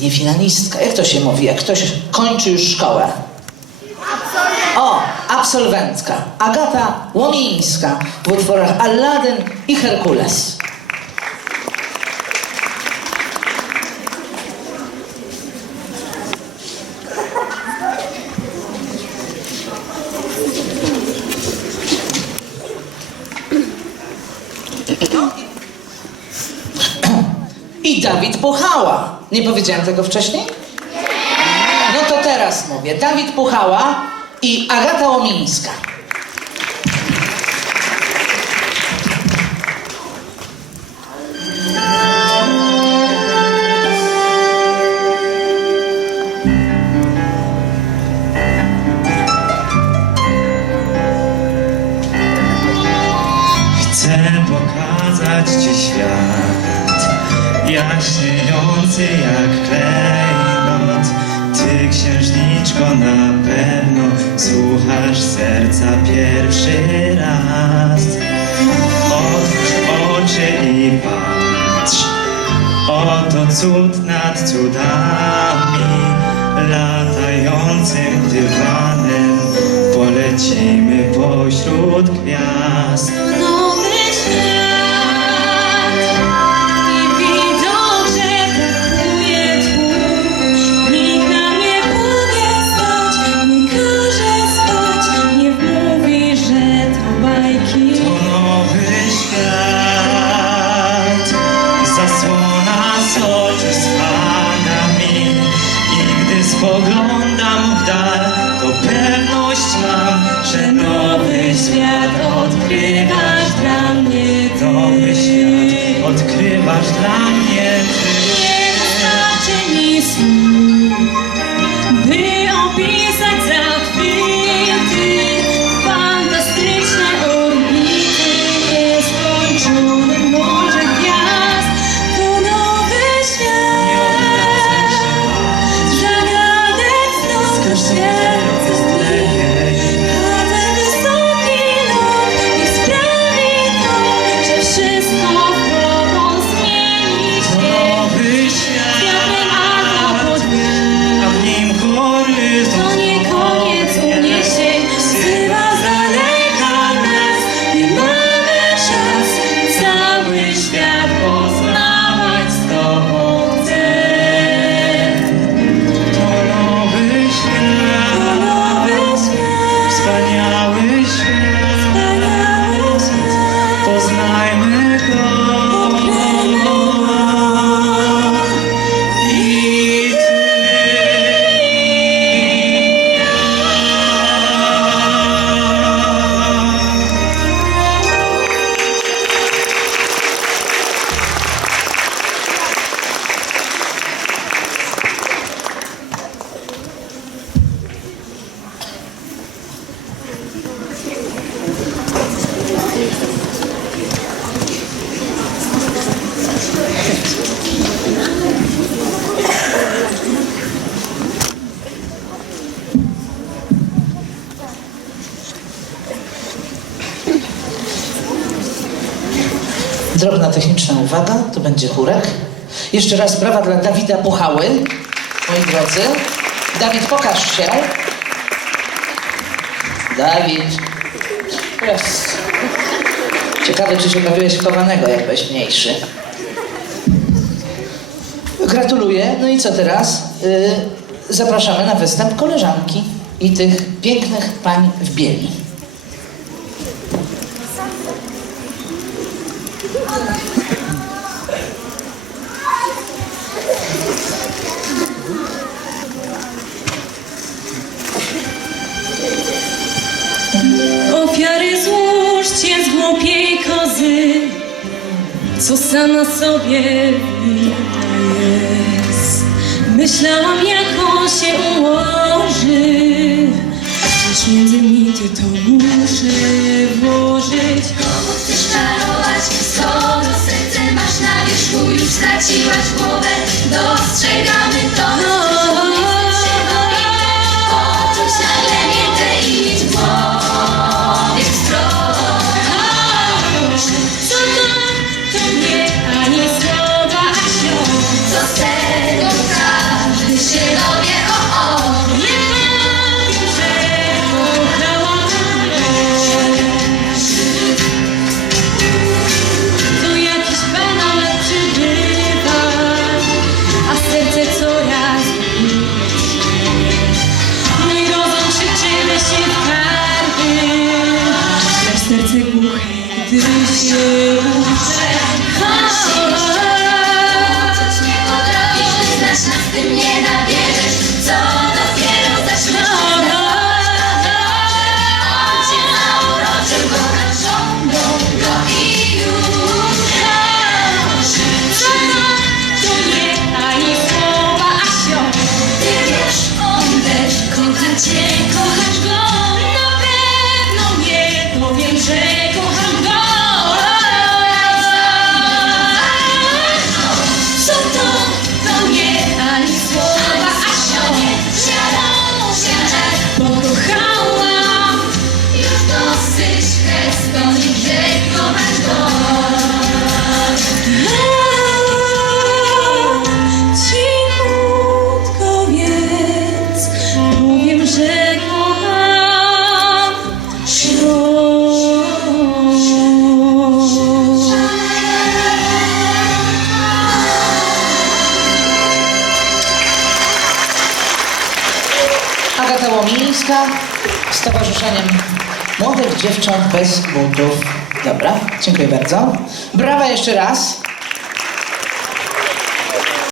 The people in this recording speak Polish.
nie finalistka. Jak to się mówi, jak ktoś kończy już szkołę? O, absolwentka. Agata Łomińska w utworach Aladdin i Herkules. I Dawid Puchała. Nie powiedziałem tego wcześniej? No to teraz mówię. Dawid Puchała i Agata Łomińska. Chcę pokazać Ci świat Jaśniejący jak klejnot Ty księżniczko na pewno Słuchasz serca pierwszy raz. Otwórz oczy i patrz Oto cud nad cudami Latającym dywanem Polecimy pośród gwiazd spoglądam w dal To pewność mam, że nowy świat Odkrywasz dla mnie ty. Nowy świat odkrywasz dla mnie Ty Nie wystarczy mi słów, by opisać It's Drobna techniczna uwaga, to będzie chórek. Jeszcze raz brawa dla Dawida Puchały, moi drodzy. Dawid, pokaż się. Dawid. Jest. Ciekawe, czy się bawiłeś chowanego, jak byłeś mniejszy. Gratuluję. No i co teraz? Yy, zapraszamy na występ koleżanki i tych pięknych pań w bieli. Co sama sobie jest. Myślałam, jak on się ułoży, lecz między mity to muszę włożyć. Kogo chcesz czarować? Skoro serce masz na wierzchu Już straciłaś głowę Dostrzegamy Agata Łomińska z Towarzyszeniem Młodych Dziewcząt Bez Butów. Dobra, dziękuję bardzo. Brawa jeszcze raz.